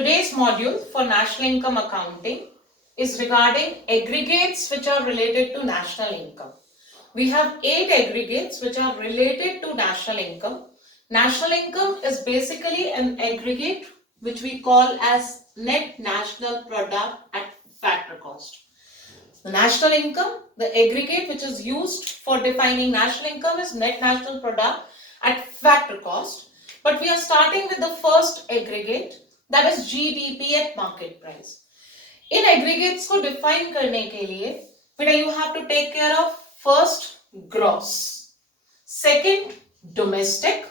Today's module for national income accounting is regarding aggregates which are related to national income. We have 8 aggregates which are related to national income. National income is basically an aggregate which we call as net national product at factor cost. The national income, the aggregate which is used for defining national income is net national product at factor cost. But we are starting with the first aggregate, that is GDP at market price. In aggregates को define करने के लिए बेटा you have to take care of first gross, second domestic,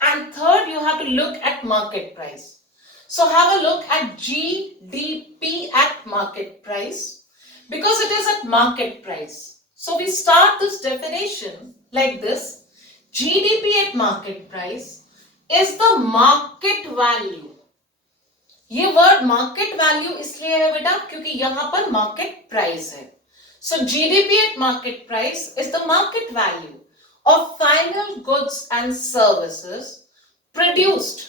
and third you have to look at market price. So have a look at GDP at market price because it is at market price. So we start this definition like this: GDP at market price is the market value. ये word market value इसलिए है बेटा क्योंकि यहां पर market price है. So GDP at market price is the market value of final goods and services produced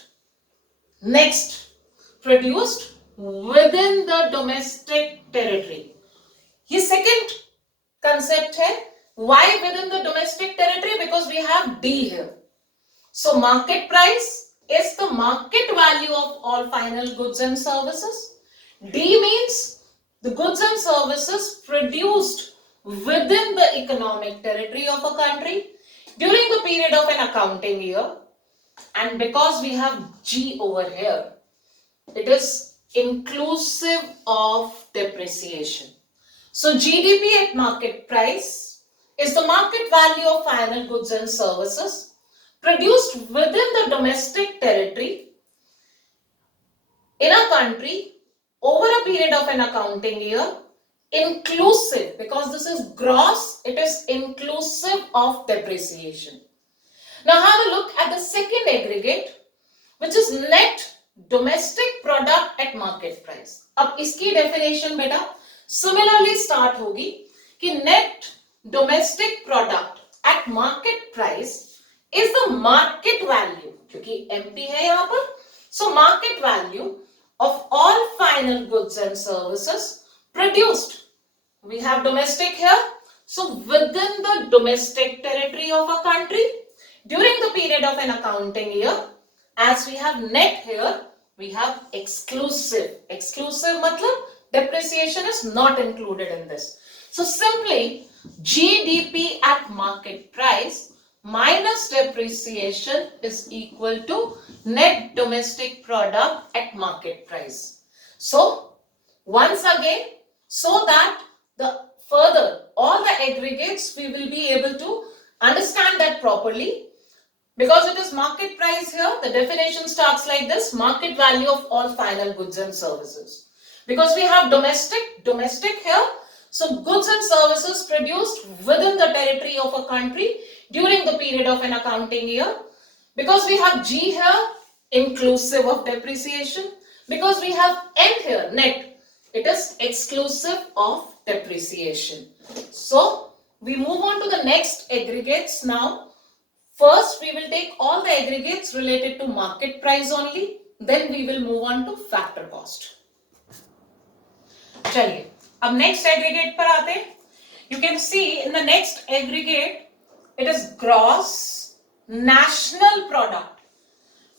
within the domestic territory. ये second concept है. Why within the domestic territory? Because we have D here. So market price is the market value of all final goods and services. D means the goods and services produced within the economic territory of a country during the period of an accounting year. And because we have G over here, it is inclusive of depreciation. So GDP at market price is the market value of final goods and services produced within the domestic territory in a country over a period of an accounting year, inclusive, because this is gross, it is inclusive of depreciation. Now have a look at the second aggregate, which is net domestic product at market price. अब इसकी definition बेटा similarly start होगी कि net domestic product at market price is the market value, क्योंकि MP है यहाँ पर. So market value of all final goods and services produced. We have domestic here. So within the domestic territory of a country during the period of an accounting year, as we have net here, we have exclusive. Exclusive matlab depreciation is not included in this. So simply GDP at market price minus depreciation is equal to net domestic product at market price. So once again, so that the further all the aggregates we will be able to understand that properly, because it is market price here, the definition starts like this: market value of all final goods and services. Because we have domestic here, so goods and services produced within the territory of a country during the period of an accounting year. Because we have G here, inclusive of depreciation. Because we have N here, net, it is exclusive of depreciation. So we move on to the next aggregates now. First we will take all the aggregates related to market price only, then we will move on to factor cost. चलिए अब next aggregate पर आते हैं. You can see in the next aggregate it is gross national product.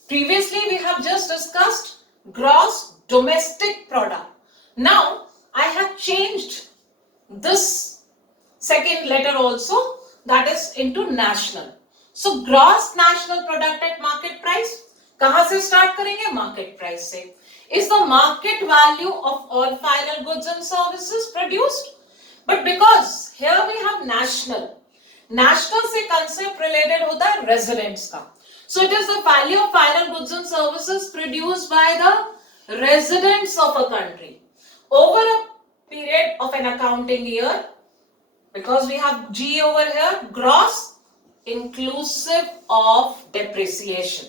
Previously we have just discussed gross domestic product. Now I have changed this second letter also, that is into national. So gross national product at market price, कहाँ से start करेंगे? Market price से. Is the market value of all final goods and services produced. But because here we have national से concept related होता है residents का. So it is the value of final goods and services produced by the residents of a country over a period of an accounting year. Because we have G over here, gross inclusive of depreciation.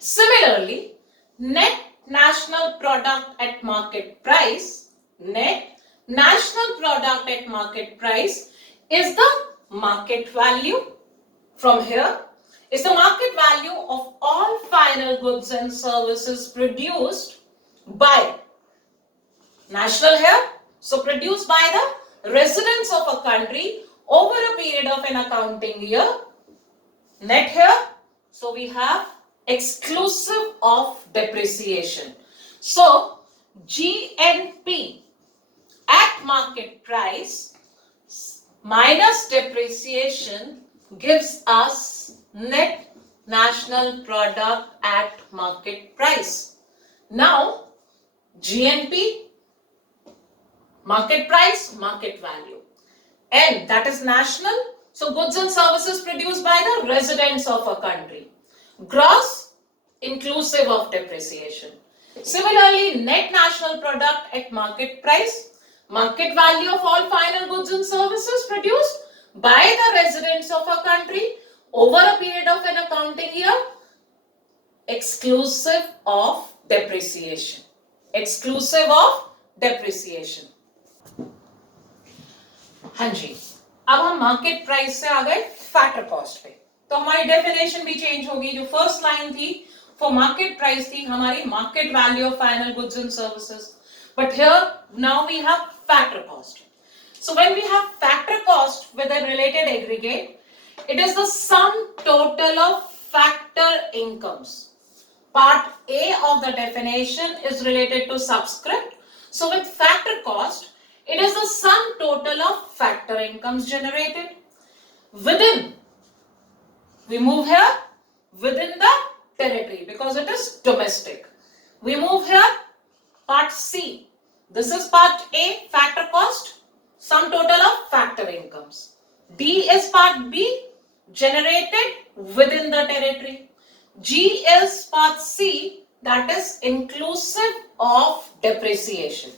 Similarly, net national product at market price, net national product at market price is the market value. From here is the market value of all final goods and services produced by national here, so produced by the residents of a country over a period of an accounting year. Net here, so we have exclusive of depreciation. So GNP at market price minus depreciation gives us net national product at market price. Now GNP, market price, market value. N, that is national, so goods and services produced by the residents of a country. Gross, inclusive of depreciation. Similarly, net national product at market price, market value of all final goods and services produced by the residents of a country over a period of an accounting year, exclusive of depreciation. Exclusive of depreciation. हाँ जी, अब हम market price से आ गए factor cost पे, तो हमारी definition भी change होगी. जो फर्स्ट लाइन थी फॉर मार्केट प्राइस थी हमारी market value of final goods and services, but here now we have factor cost. So when we have factor cost with a related aggregate, it is the sum total of factor incomes. Part A of the definition is related to subscript. So with factor cost, it is the sum total of factor incomes generated. Within, we move here within the territory because it is domestic. We move here, part C. This is part A, factor cost, sum total of factor incomes. D is part B, generated within the territory. G is part C, that is inclusive of depreciation.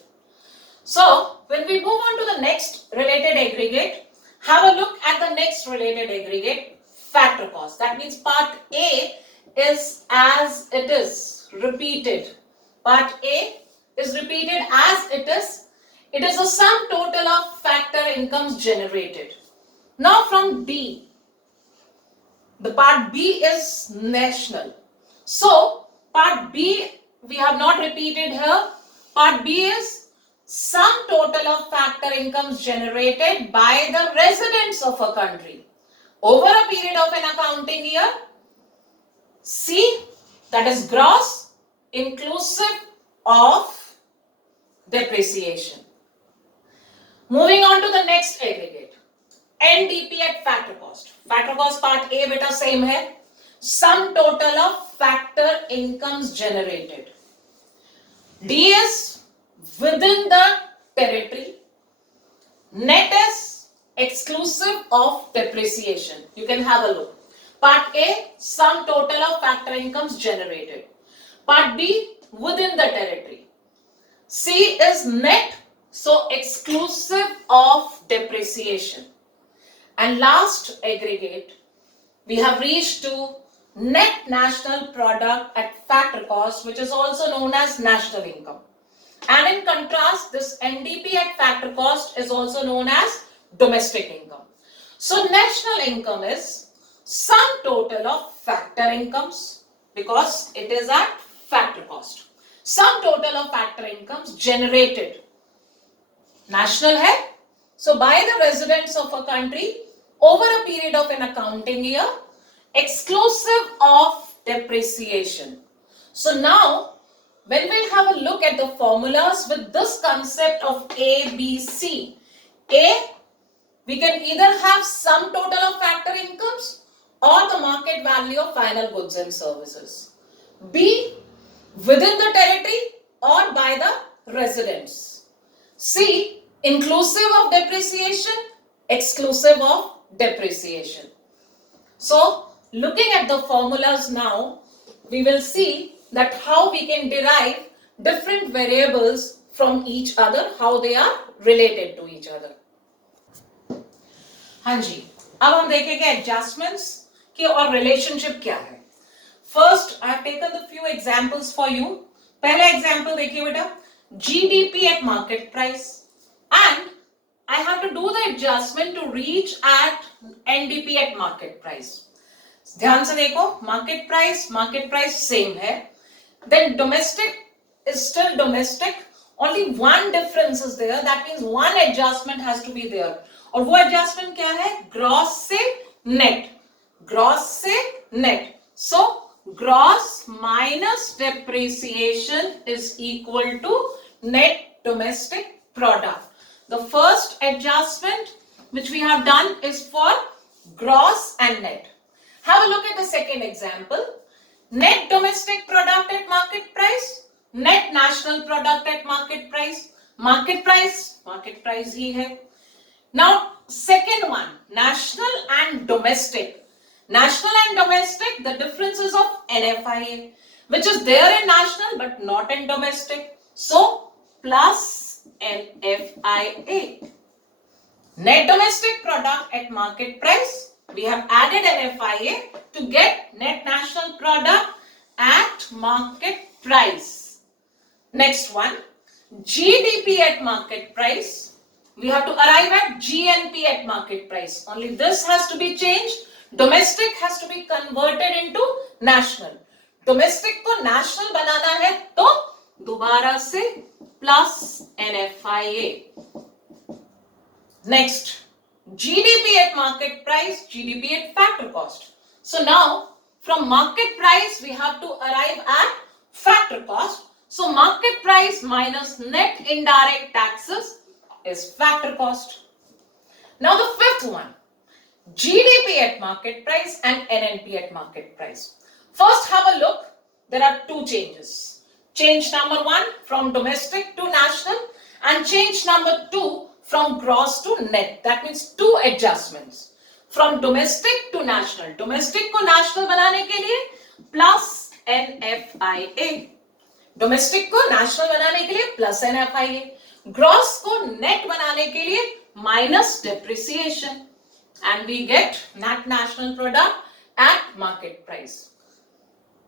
So, when we move on to the next related aggregate, have a look at the next related aggregate, factor cost. That means part A is as it is, repeated. Part A is repeated as it is. It is the sum total of factor incomes generated. Now from D, the part B is national. So, part B we have not repeated here. Part B is sum total of factor incomes generated by the residents of a country over a period of an accounting year. C, that is gross, inclusive of depreciation. Moving on to the next aggregate, NDP at factor cost. Factor cost part A beta same hai. Sum total of factor incomes generated. D is within the territory. Net is exclusive of depreciation. You can have a look. Part A, sum total of factor incomes generated. Part B, within the territory. C is net, so exclusive of depreciation. And last aggregate, we have reached to net national product at factor cost, which is also known as national income. And in contrast, this NDP at factor cost is also known as domestic income. So national income is sum total of factor incomes because it is at factor cost. Sum total of factor incomes generated. National hai, so by the residents of a country over a period of an accounting year, exclusive of depreciation. So now, when we'll have a look at the formulas with this concept of A, B, C. A, we can either have sum total of factor incomes or the market value of final goods and services. B, within the territory or by the residents. C, inclusive of depreciation, exclusive of depreciation. So, looking at the formulas now, we will see that how we can derive different variables from each other, how they are related to each other. हाँ जी, अब हम देखेंगे adjustments की और relationship क्या है. First I have taken the few examples for you. पहला example देखिए बेटा, GDP at market price and I have to do the adjustment to reach at NDP at market price. ध्यान से देखो, market price सेम है. Then domestic is still domestic. Only one difference is there. That means one adjustment has to be there. और वो adjustment क्या है? Gross से net. Gross से net. So gross minus depreciation is equal to net domestic product. The first adjustment which we have done is for gross and net. Have a look at the second example. Net domestic product at market price, net national product at market price. Market price ही है. Now second one, national and domestic. National and domestic, the difference is of NFIA, which is there in national but not in domestic. So plus NFIA. Net domestic product at market price, we have added NFIA to get net national product at market price. Next one, GDP at market price. We have to arrive at GNP at market price. Only this has to be changed. Domestic has to be converted into national. Domestic को national बनाना है तो दोबारा से plus NFIA. Next, GDP at market price, GDP at factor cost. So now from market price we have to arrive at factor cost. So market price minus net indirect taxes is factor cost. Now the fifth one, GDP at market price and NNP at market price. First have a look. There are two changes. Change number one from domestic to national and change number two from gross to net. That means two adjustments. From domestic to national. Domestic को national बनाने के लिए plus NFIA. Domestic को national बनाने के लिए plus NFIA. Gross को net बनाने के लिए minus depreciation. And we get net national product at market price.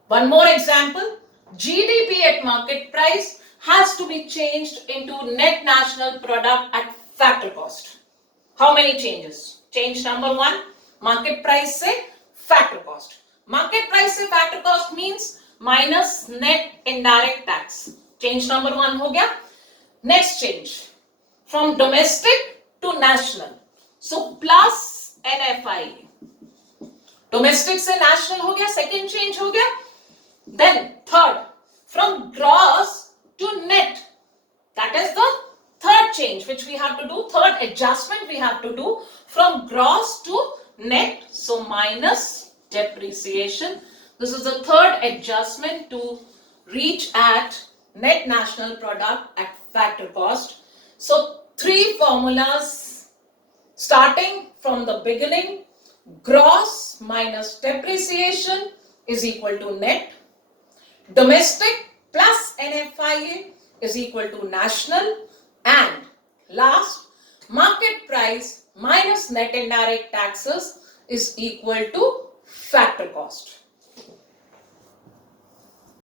One more example. GDP at market price has to be changed into net national product at factor cost. How many changes? Change number one, market price से factor cost. Market price से factor cost means minus net indirect tax. Change number one हो गया. Next change, from domestic to national. So plus NFI. Domestic से national हो गया. Second change हो गया. Then third, from gross to net. That is the third change which we have to do. Third adjustment we have to do from gross to net. So minus depreciation. This is the third adjustment to reach at net national product at factor cost. So three formulas starting from the beginning. Gross minus depreciation is equal to net. Domestic plus NFIA is equal to national. And last, market price minus net indirect taxes is equal to factor cost.